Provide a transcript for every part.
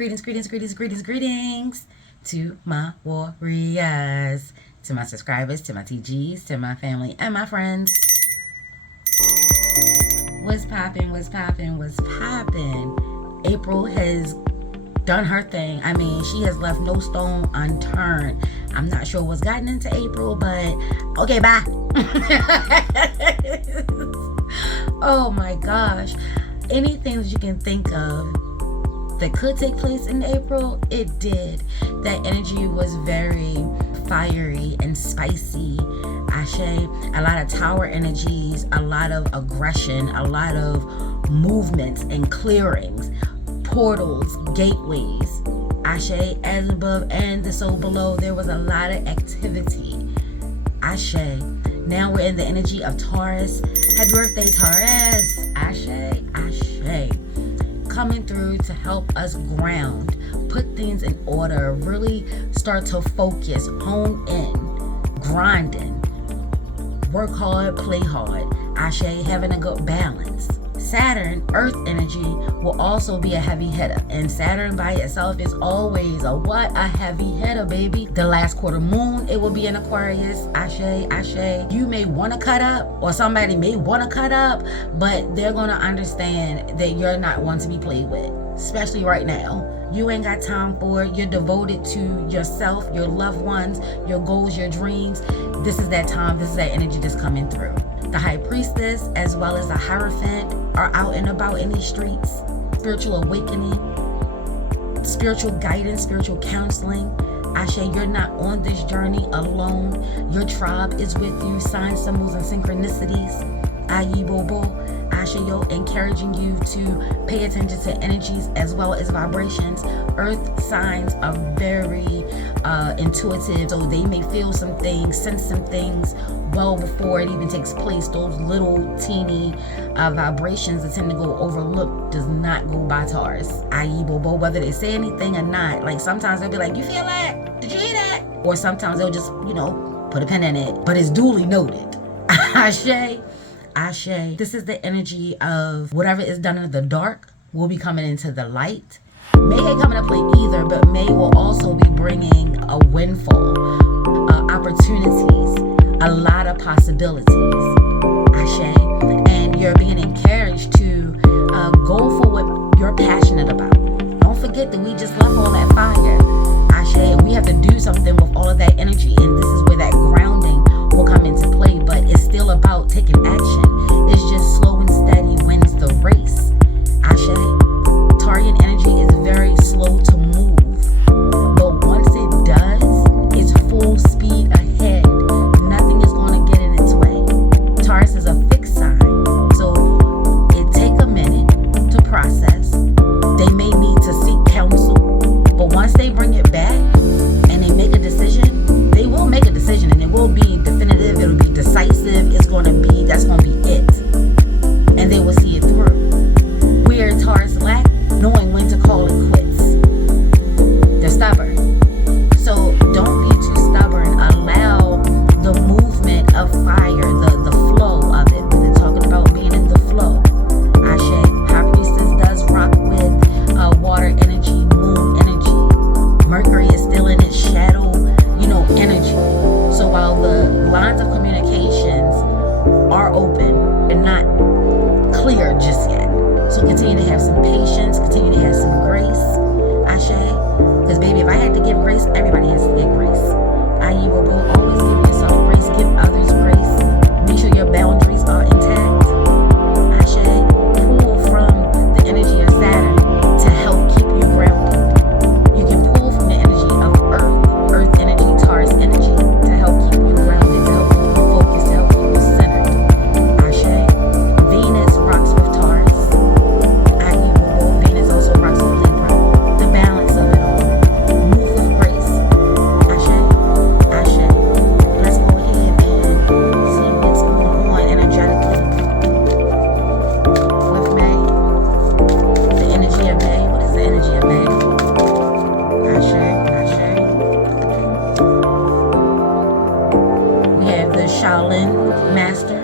Greetings to my warriors, to my subscribers, to my TGs, to my family and my friends. What's poppin'? April has done her thing. I mean, she has left no stone unturned. I'm not sure what's gotten into April, but okay, bye. Oh my gosh. Anything that you can think of that could take place in April, it did. That energy was very fiery and spicy. Ashe, a lot of tower energies, a lot of aggression, a lot of movements and clearings, portals, gateways. Ashe, as above and so below, there was a lot of activity. Ashe. Now we're in the energy of Taurus. Happy birthday, Taurus. Ashe, ashe. Coming through to help us ground, put things in order, really start to focus, hone in, grinding, work hard, play hard. Ashe, having a good balance. Saturn, earth energy, will also be a heavy hitter. And Saturn by itself is always a heavy hitter, baby. The last quarter moon, it will be in Aquarius. Ashe, ashe. You may want to cut up, or somebody may want to cut up, but they're going to understand that you're not one to be played with, especially right now. You ain't got time for it. You're devoted to yourself, your loved ones, your goals, your dreams. This is that time. This is that energy that's coming through. The High Priestess, as well as the Hierophant, are out and about in these streets. Spiritual awakening, spiritual guidance, spiritual counseling. Ashe, you're not on this journey alone. Your tribe is with you. Signs, symbols, and synchronicities. Ayi Bobo. Ashe, yo, encouraging you to pay attention to energies as well as vibrations. Earth signs are very intuitive, so they may feel some things, sense some things well before it even takes place. Those little teeny vibrations that tend to go overlooked does not go by Taurus. Ayi Bobo, whether they say anything or not. Like sometimes they'll be like, you feel that? Did you hear that? Or sometimes they'll just, put a pin in it. But it's duly noted. Ashe. Ashe. This is the energy of whatever is done in the dark will be coming into the light. May ain't coming to play either, but May will also be bringing a windfall, opportunities, a lot of possibilities. Ashe. And you're being encouraged to go for what you're passionate about. Don't forget that we just left all that fire. Ashe. And we have to do something with all of that energy. And this is where that grounding will come into play, but it's still about taking action. It's just slow and steady wins the race. Ashe. Taurian energy is very slow to move, but once it does, it's full speed ahead. Nothing is going to get in its way. Taurus is a fixed sign, so it takes a minute to process. They may need to seek counsel, but once they bring it back and they make a decision, they will make a decision, and it will be definitive, it'll be decisive, that's going to be it, and they will see it through. Where Taurus lack knowing when to call it quits. They're stubborn, so don't be too stubborn. Allow the movement of fire, the flow of it. We've been talking about being in the flow. Ashe. High Priestess does rock with water energy, moon energy. Mercury is still in its shadow, energy. So while the lines of communications are open and not clear just yet, so continue to have some patience, continue to have some grace. Ashe. Because baby, if I had to give grace, everybody has to give grace. Ayi Bobo, always give yourself grace, give others grace. Make sure your boundaries are intact. Ashe. Pull from the energy of Saturn to help keep you grounded. You can pull from the energy of Earth energy, Taurus energy, to help keep you grounded, to help keep you focused, to help keep you centered. Ashe. Venus rocks with Taurus. Venus also rocks with Libra. The balance of it all. Move with grace. Ashe. Ashe. Let's go ahead and see what's going on energetically with May. The energy of May. What is the energy of May? Ashe. Ashe. We have the Shaolin Master.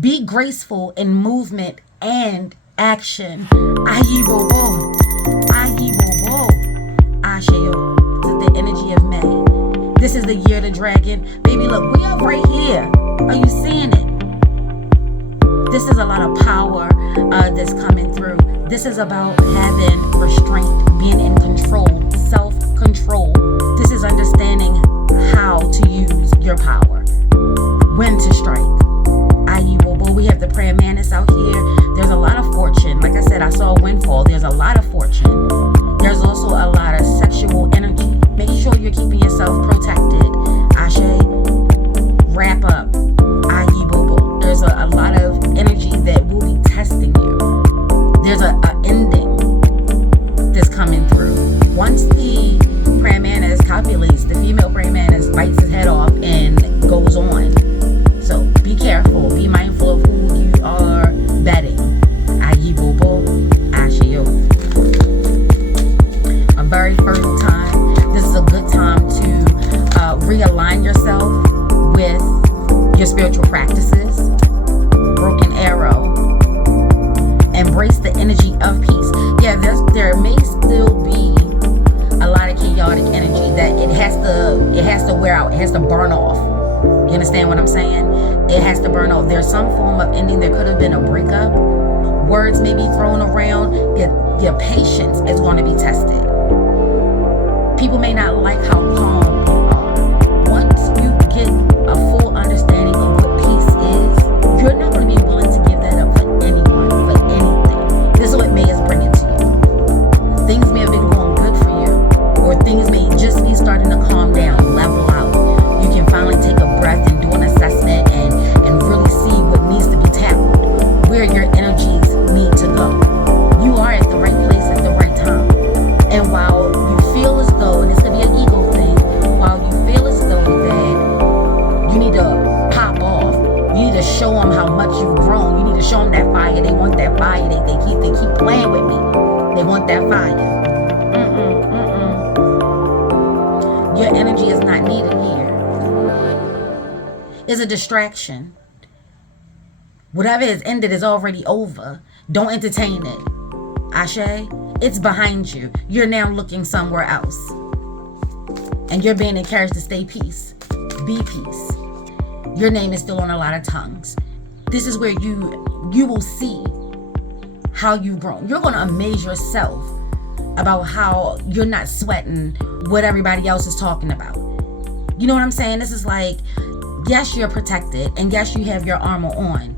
Be graceful in movement and action. Ayi Bobo. This is about having restraint, being in control, self-control. This is understanding how to use your power, when to strike. We have the prayer mantis out here. There's a lot of fortune. Like I said, I saw a windfall. There's a lot of fortune. There's also a lot of sexual energy. Make sure you're keeping yourself protected. Ashe, wrap up. Ayi bobo. There's a lot of energy that will be testing you. There's a ending that's coming through. Once the prayer mantis copulates, the female prayer mantis bites his head off and goes on. So be careful, be mindful of who you are betting. Ayi bobo, ashio. A very fertile time. This is a good time to realign yourself with your spiritual practices. Broken arrow. Embrace the energy of peace. Yeah, there may still be a lot of chaotic energy that it has to wear out. It has to burn off. You understand what I'm saying? It has to burn off. There's some form of ending. There could have been a breakup. Words may be thrown around. Your patience is going to be tested. People may not like how calm you are. Once you get a full understanding of what peace is, you're not going to be willing to give that up for anyone, for anything. This is what May is bringing to you. Things may have been going good for you, or things may just be starting to calm down, level out. You can finally take a breath and do an assessment and really see what needs to be tackled, where your energies need to go. You are at the right place at the right time. And while you feel as though, and this could be an ego thing, while you feel as though that you need to pop off, you need to show them how much you've grown, you need to show them that fire. They want that fire. They keep playing with me. They want that fire. Your energy is not needed here. It's a distraction. Whatever is ended is already over. Don't entertain it. Ashe, it's behind you. You're now looking somewhere else. And you're being encouraged to stay peace. Be peace. Your name is still on a lot of tongues. This is where you will see how you've grown. You're going to amaze yourself about how you're not sweating what everybody else is talking about. You know what I'm saying? This is like, yes, you're protected, and yes, you have your armor on.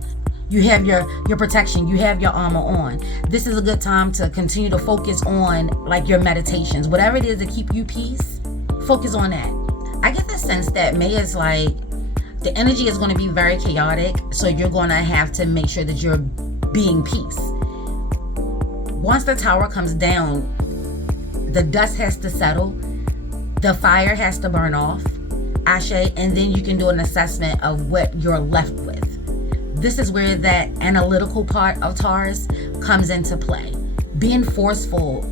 You have your protection. You have your armor on. This is a good time to continue to focus on like your meditations. Whatever it is to keep you peace, focus on that. I get the sense that May is like, the energy is going to be very chaotic, so you're going to have to make sure that you're being peace. Once the tower comes down, the dust has to settle, the fire has to burn off, Ashe, and then you can do an assessment of what you're left with. This is where that analytical part of Taurus comes into play. Being forceful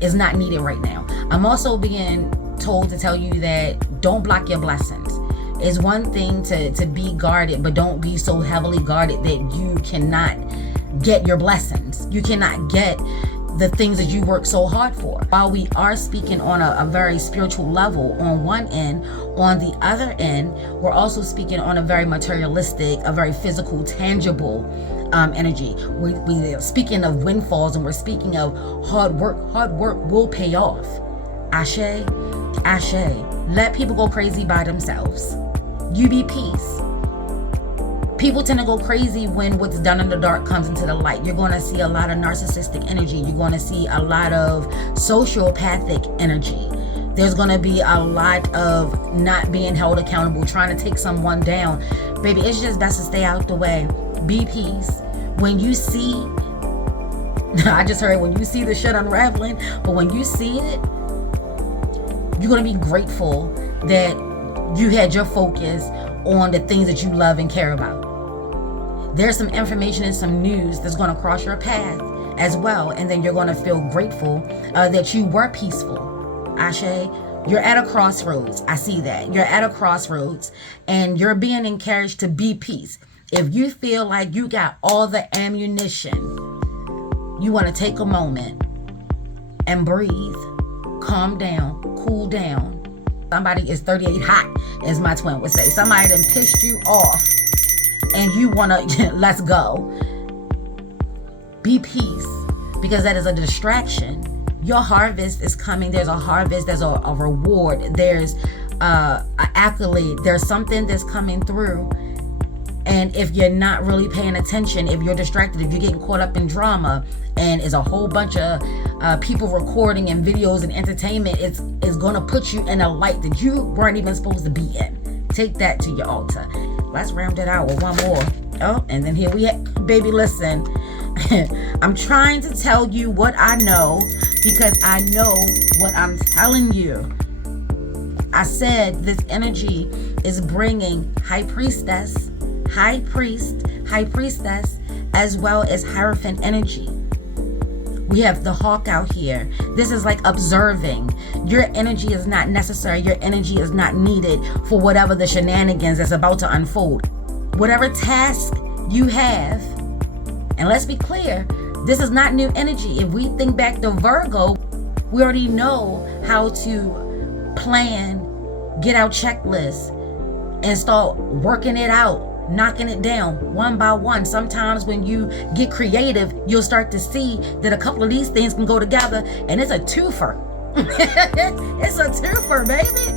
is not needed right now. I'm also being told to tell you that don't block your blessings. It's one thing to be guarded, but don't be so heavily guarded that you cannot get your blessings. You cannot get the things that you work so hard for. While we are speaking on a very spiritual level on one end, on the other end, we're also speaking on a very materialistic, a very physical, tangible energy. We're speaking of windfalls, and we're speaking of hard work. Hard work will pay off. Ashe, ashe. Let people go crazy by themselves. You be peace. People tend to go crazy when what's done in the dark comes into the light. You're going to see a lot of narcissistic energy. You're going to see a lot of sociopathic energy. There's going to be a lot of not being held accountable, trying to take someone down. Baby, it's just best to stay out the way. Be peace. When you see, I just heard when you see the shit unraveling, but when you see it, you're going to be grateful that you had your focus on the things that you love and care about. There's some information and some news that's going to cross your path as well, and then you're going to feel grateful that you were peaceful. Ashe, you're at a crossroads. I see that. You're at a crossroads, and you're being encouraged to be peace. If you feel like you got all the ammunition, you want to take a moment and breathe, calm down, cool down. Somebody is 38 hot, as my twin would say. Somebody done pissed you off, and you want to, let's go. Be peace. because that is a distraction. Your harvest is coming. There's a harvest. There's a reward. There's an accolade. There's something that's coming through. And if you're not really paying attention, if you're distracted, if you're getting caught up in drama, and it's a whole bunch of people recording and videos and entertainment, it's going to put you in a light that you weren't even supposed to be in. Take that to your altar. Let's round it out with one more. Oh, and then here we have, baby, listen. I'm trying to tell you what I know because I know what I'm telling you. I said this energy is bringing high priestess, high priest, high priestess, as well as Hierophant energy. We have the hawk out here. This is like observing. Your energy is not necessary. Your energy is not needed for whatever the shenanigans that's about to unfold. Whatever task you have, and let's be clear, this is not new energy. If we think back to Virgo, we already know how to plan, get our checklist, and start working it out. Knocking it down one by one. Sometimes when you get creative, you'll start to see that a couple of these things can go together, and it's a twofer. It's a twofer, baby.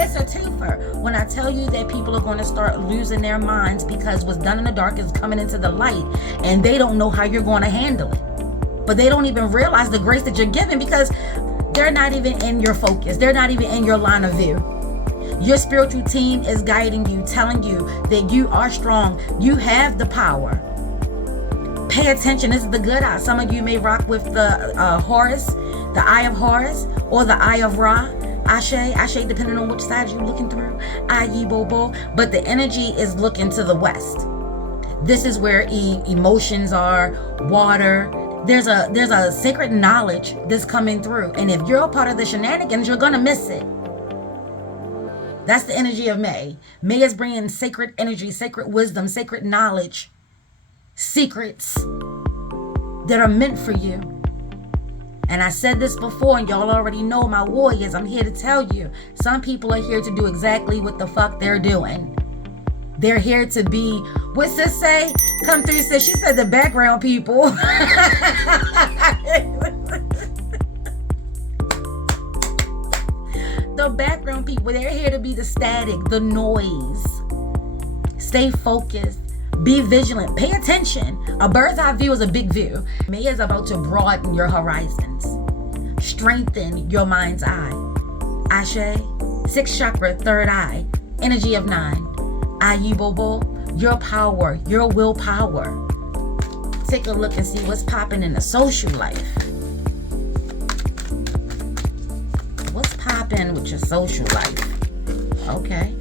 It's a twofer. When I tell you that people are going to start losing their minds because what's done in the dark is coming into the light, and they don't know how you're going to handle it. But they don't even realize the grace that you're giving because they're not even in your focus. They're not even in your line of view. Your spiritual team is guiding you, telling you that you are strong. You have the power. Pay attention. This is the good eye. Some of you may rock with the Horus, the Eye of Horus, or the Eye of Ra. Ashe, depending on which side you're looking through. Ayi Bobo. But the energy is looking to the west. This is where emotions are, water. There's a sacred knowledge that's coming through. And if you're a part of the shenanigans, you're going to miss it. That's the energy of May. May is bringing sacred energy, sacred wisdom, sacred knowledge, secrets that are meant for you. And I said this before, and y'all already know my warriors. I'm here to tell you, some people are here to do exactly what the fuck they're doing. They're here to be, what's this say? Come through, sis. She said the background people. The background people, they're here to be the static, the noise. Stay focused, be vigilant, pay attention. A bird's eye view is a big view. May is about to broaden your horizons, strengthen your mind's eye. Ashe, 6th chakra, 3rd eye, energy of 9. Ayi Bobo, your power, your willpower. Take a look and see what's popping in the social life. What's popping with your social life? Okay.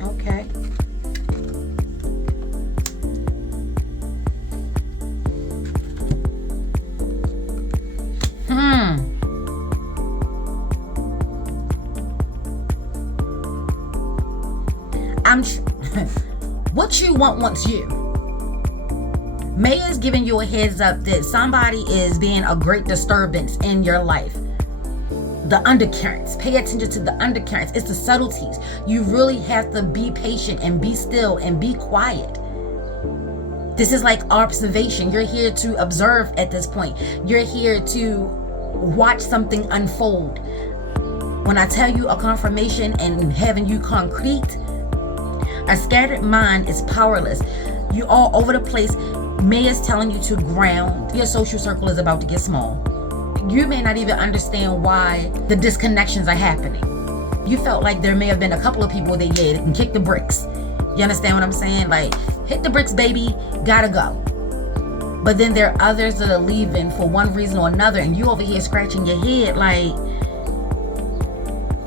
What you want wants you. May is giving you a heads up that somebody is being a great disturbance in your life. The undercurrents. Pay attention to the undercurrents. It's the subtleties. You really have to be patient and be still and be quiet. This is like observation. You're here to observe at this point. You're here to watch something unfold. When I tell you a confirmation and having you concrete, a scattered mind is powerless. You all over the place. May is telling you to ground. Your social circle is about to get small. You may not even understand why the disconnections are happening. You felt like there may have been a couple of people that can kick the bricks. You understand what I'm saying? Like, hit the bricks, baby, gotta go. But then there are others that are leaving for one reason or another, and you over here scratching your head like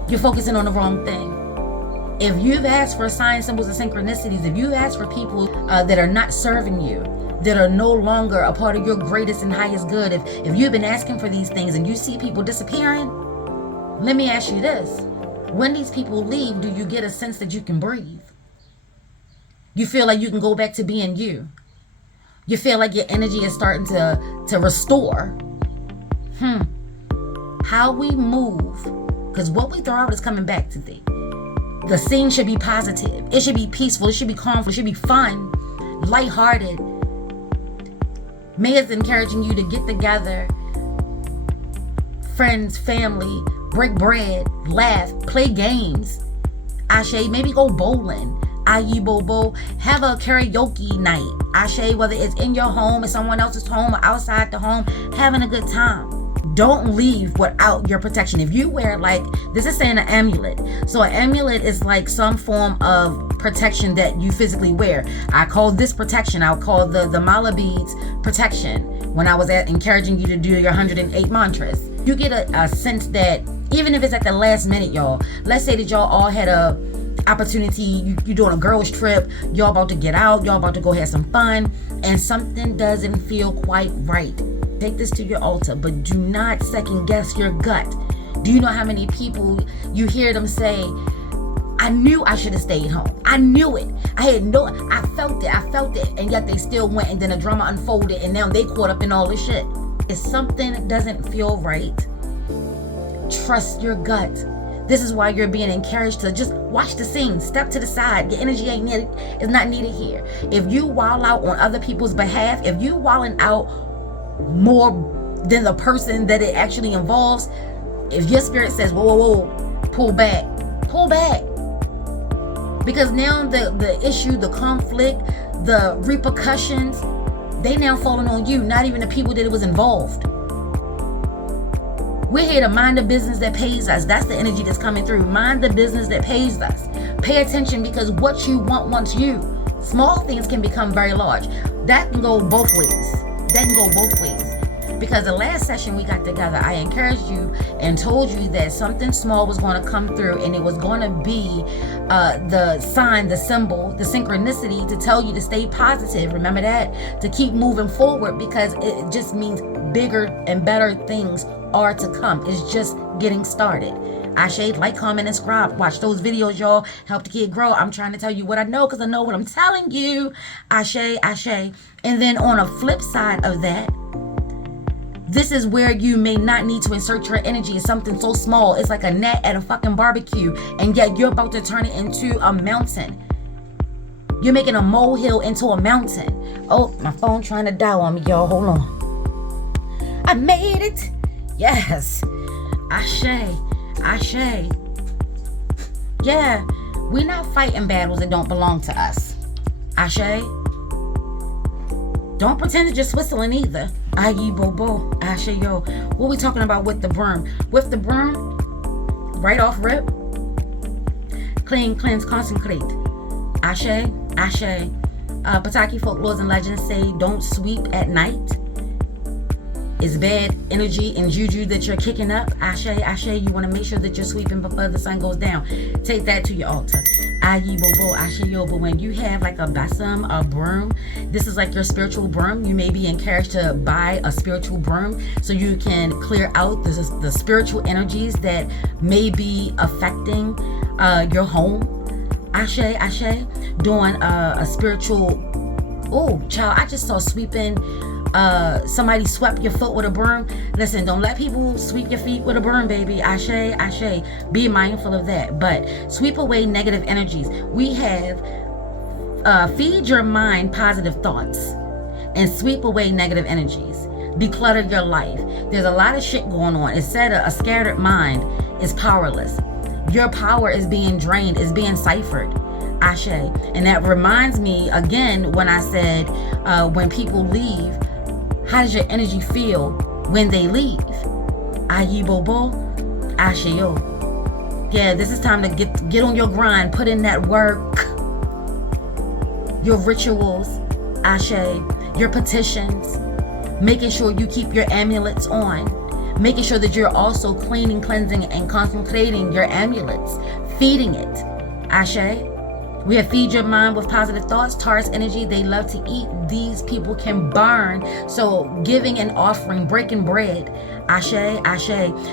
you're focusing on the wrong thing. If you've asked for signs, symbols, and synchronicities, if you've asked for people that are not serving you, that are no longer a part of your greatest and highest good, if you've been asking for these things and you see people disappearing, let me ask you this. When these people leave, do you get a sense that you can breathe? You feel like you can go back to being you. You feel like your energy is starting to restore. How we move, because what we throw out is coming back to thee. The scene should be positive. It should be peaceful. It should be calm. It should be fun, lighthearted. May is encouraging you to get together friends, family, break bread, laugh, play games. Ashe, maybe go bowling. Ayi Bobo, have a karaoke night. Ashe, whether it's in your home, or someone else's home, or outside the home, having a good time. Don't leave without your protection. If you wear, like, this is saying an amulet. So an amulet is like some form of protection that you physically wear. I call this protection. I'll call the mala beads protection when I was encouraging you to do your 108 mantras. You get a sense that even if it's at the last minute, y'all, let's say that y'all all had a opportunity, you doing a girls trip, y'all about to get out, y'all about to go have some fun, and something doesn't feel quite right. Take this to your altar, but do not second guess your gut. Do you know how many people you hear them say, I knew I should have stayed home. I knew it. I felt it, and yet they still went, and then the drama unfolded, and now they caught up in all this shit. If something doesn't feel right, trust your gut. This is why you're being encouraged to just watch the scene, step to the side. Your energy is not needed here. If you wild out on other people's behalf, if you wilding out more than the person that it actually involves, if your spirit says, whoa, pull back. Because now the issue, the conflict, the repercussions, they now falling on you, not even the people that it was involved. We're here to mind the business that pays us. That's the energy that's coming through. Mind the business that pays us. Pay attention, because what you want wants you. Small things can become very large. That can go both ways. Because the last session we got together, I encouraged you and told you that something small was going to come through, and it was going to be the sign, the symbol, the synchronicity to tell you to stay positive. Remember that? To keep moving forward, because it just means bigger and better things are to come. It's just getting started. Ashe, like, comment, and subscribe. Watch those videos, y'all. Help the kid grow. I'm trying to tell you what I know, because I know what I'm telling you. Ashe. And then on a flip side of that, this is where you may not need to insert your energy. It's something so small. It's like a gnat at a fucking barbecue, and yet you're about to turn it into a mountain. You're making a molehill into a mountain. Oh, my phone trying to die on me, y'all. Hold on. I made it. Yes. Ashe. Yeah, we're not fighting battles that don't belong to us. Ashe. Don't pretend to just whistling either. Ayi Bobo. Ashe yo. What we talking about with the broom? With the broom, right off rip. Clean, cleanse, consecrate. Ashe. Pataki folklores and legends say don't sweep at night. It's bad energy and juju that you're kicking up. Ashe. You want to make sure that you're sweeping before the sun goes down. Take that to your altar. Ayi Bobo, Ashe yo. But when you have like a besom, a broom, this is like your spiritual broom. You may be encouraged to buy a spiritual broom so you can clear out the spiritual energies that may be affecting your home. Ashe. Doing a spiritual. Oh, child, I just saw sweeping. Somebody swept your foot with a broom. Listen, don't let people sweep your feet with a broom, baby. Ashe. Be mindful of that. But sweep away negative energies. We have feed your mind positive thoughts and sweep away negative energies. Declutter your life. There's a lot of shit going on. It said a scattered mind is powerless. Your power is being drained, is being ciphered. Ashe. And that reminds me again when I said when people leave, how does your energy feel when they leave? Ayi Bobo, Ashe yo. Yeah, this is time to get on your grind, put in that work. Your rituals, Ashe, your petitions, making sure you keep your amulets on, making sure that you're also cleaning, cleansing, and concentrating your amulets, feeding it. Ashe. We have feed your mind with positive thoughts. Taurus energy, they love to eat. These people can burn. So giving and offering, breaking bread. Ashe.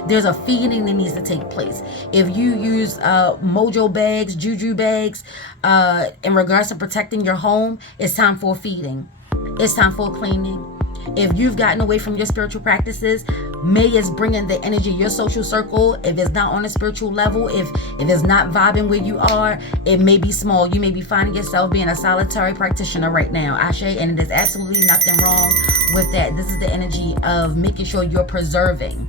There's a feeding that needs to take place. If you use mojo bags, juju bags, in regards to protecting your home, it's time for feeding. It's time for cleaning. If you've gotten away from your spiritual practices, may it's bringing the energy, your social circle. If it's not on a spiritual level, if it's not vibing where you are, it may be small. You may be finding yourself being a solitary practitioner right now. Ashe, and there's absolutely nothing wrong with that. This is the energy of making sure you're preserving.